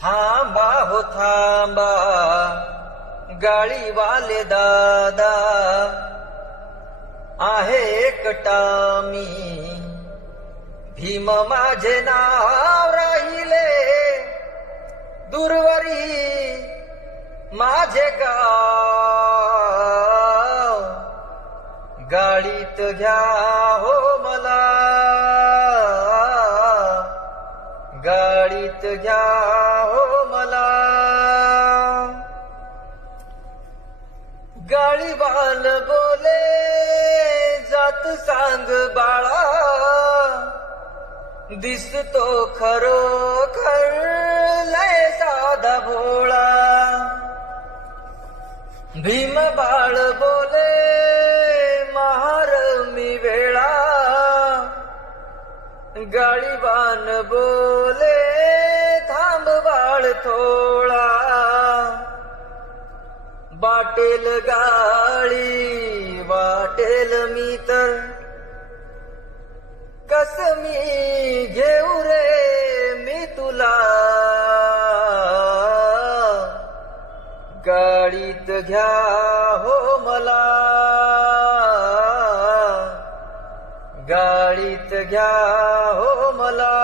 थांबा हो थांबा गाळीवाले दादा, आहे एकटा मी, भीम माझे नाव राहिले, दूरवरी माझे गाव, गाडीत घ्या हो मला, गाडीत घ्या हो मला. गाडीवाल बोले जात सांग बाळा, दिसतो खरोखर लय साधा भोळा. भीम बाळ बोले महार मी वेळा, गाडीवान बोले थांब बाळ थोडा. वाटेल गाडी वाटेल मी तर, कस मी घेऊ रे मी तुला. गाडीत घ्या हो मला, गाडीत घ्या हो मला.